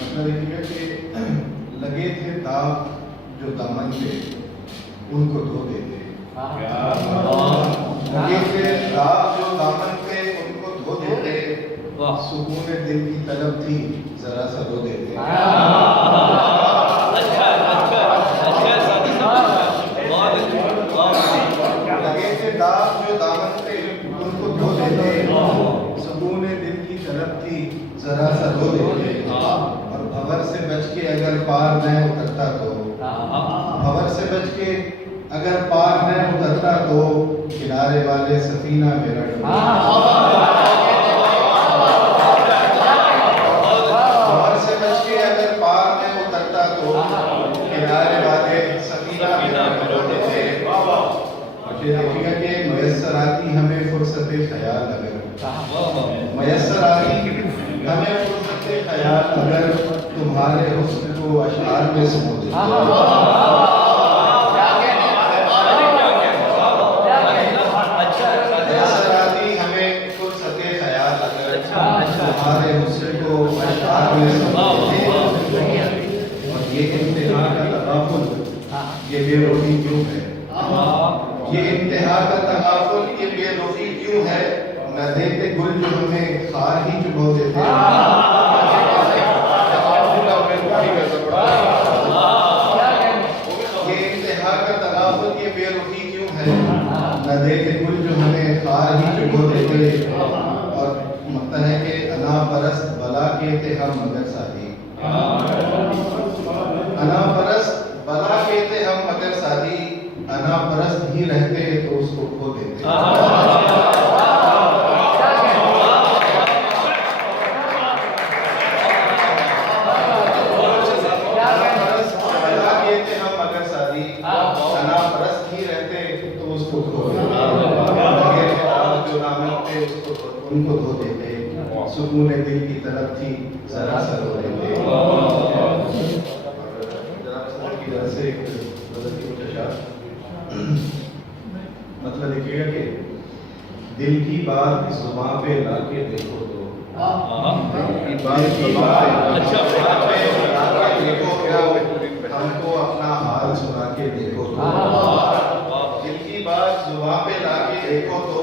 मतलब देखिएगा कि लगे थे दाग जो दामन पे उनको धो देते। लगे थे दाग जो दामन पे उनको धो देते, सुकून दिल की तलब थी जरा सा रो देते। लगे थे दाग जो दामन पे उनको धो देते, सुकून दिल की तलब थी जरा सा रो देते। और भंवर से बच के अगर पार न उतरता तो, भंवर से बच के अगर पार न उतरता तो किनारे वाले सफीना मेरा भंवर से बच के अगर पार न उतरता तो किनारे वाले सफीना मेरा देते। और ये देखिएगा कि मुयस्सर आती हमें फुर्सत ख्याल, अगर मुयस्सर आती हमें फुर्सत ख्याल अगर तुम्हारे हुस्न को अशआर में समो दे। मुयस्सर आती हमें फुर्सत ख्याल अगर तुम्हारे हुस्न को अशआर में समो दे। और ये इंतहा का तगाफुल, ये बेरुखी क्यों है? ये इंतहा का तगाफुल, ये बेरुखी क्यों है? न देते गुल जो हमें खार ही चुभो देते। ये इंतहा का तगाफुल, ये बेरुखी क्यों है? न देते गुल जो हमें खार ही चुभो देते। और मतलब है कि अना परस्त बला के थे हम मगर सादी, अना परस्त बला के थे हम मगर सादी, अना परस्त ही रहते तो उसको खो देते। उनको धो देते, सुकून दिल की तलब थी जरा सा रो देते। मतलब देखिएगा कि दिल की बात जुबान पे लाके देखो तो, दिल की बात जुबान पे लाके देखो तो, हमको अपना हाल सुना के देखो तो। दिल की बात जुबान पे लाके देखो तो,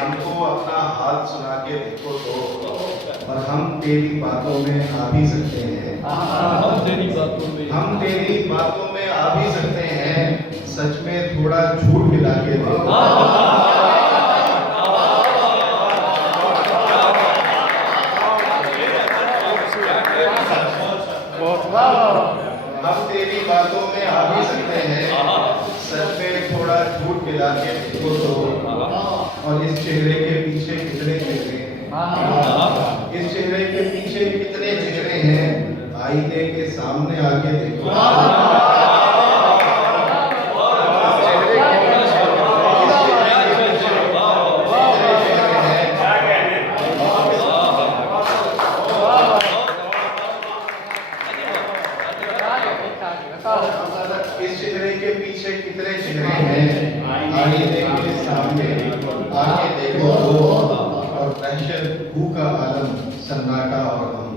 हमको अपना हाल सुना के देखो तो। और हम तेरी बातों में आ भी सकते हैं, हम तेरी बातों में आ भी सकते हैं, सच में थोड़ा झूठ मिला के देखो। हम तेरी बातों में आ भी सकते हैं, सच में थोड़ा झूठ मिला के देखो तो। और इस चेहरे के पीछे कितने चेहरे हैं, इस चेहरे के पीछे कितने चेहरे हैं, आईने के सामने आके देखो। इस चेहरे के पीछे कितने चेहरे हैं, आईने के सामने आके देखो तो। और दहशत भू का आलम सन्नाटा और हम,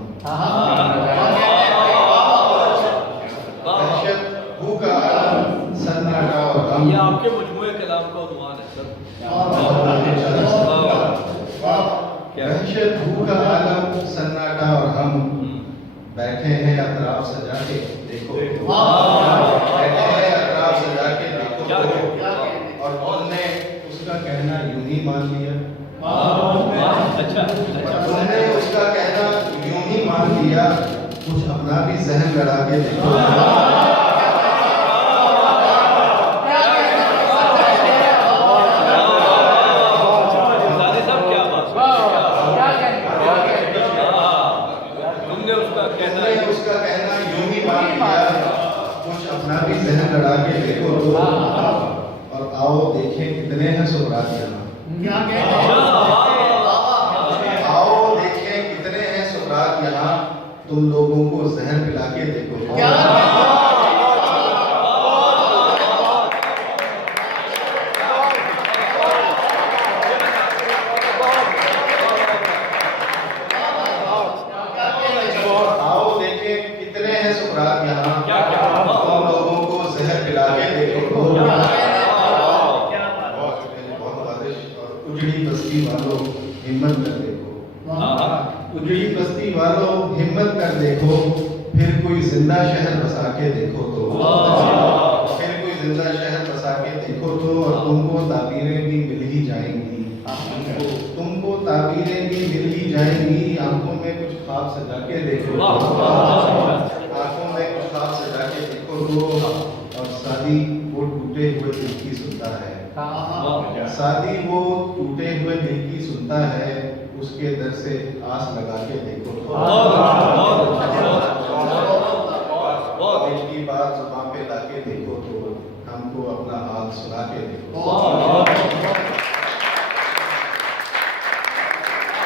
दहशत भू का आलम सन्नाटा और हम। ये आपके मजमूए कलाम का उन्वान है सर। दहशत भू का आलम सन्नाटा और हम, बैठे हैं अतराफ सजा के देखो, बैठे हैं अतराफ सजा के देखो तो। और तुमने उसका कहना यूं ही मान लिया, अच्छा तुमने उसका कहना यूं ही मान लिया, कुछ अपना भी जहन लड़ा के देखो। उसका कहना यूं ही मान लिया, कुछ अपना भी जहन लड़ा के देखो तो। और आओ देखें कितने हैं सुहरात यहाँ, आओ देखें कितने हैं सुहरात यहाँ, तुम लोगों को जहन पिला के देखो। उजड़ी बस्ती वालों हिम्मत कर देखो, फिर कोई जिंदा शहर बसा के देखो तो, फिर कोई जिंदा शहर बसा के देखो तो, और तुमको ताबीरें भी मिल ही जाएंगी, तुमको ताबीरें भी मिल ही जाएंगी। आंखों में कुछ ख्वाब सजा के देखो तो, आंखों में कुछ ख्वाब सजा के देखो तो, और शादी वो टूटे हुए दिल की सुनता है, शादी वो टूटे हुए दिल की सुनता है, उसके दर से आस लगा के देखो तो, दिल की बात जुबान पे ला के देखो तो, हमको अपना हाल सुना के देखो।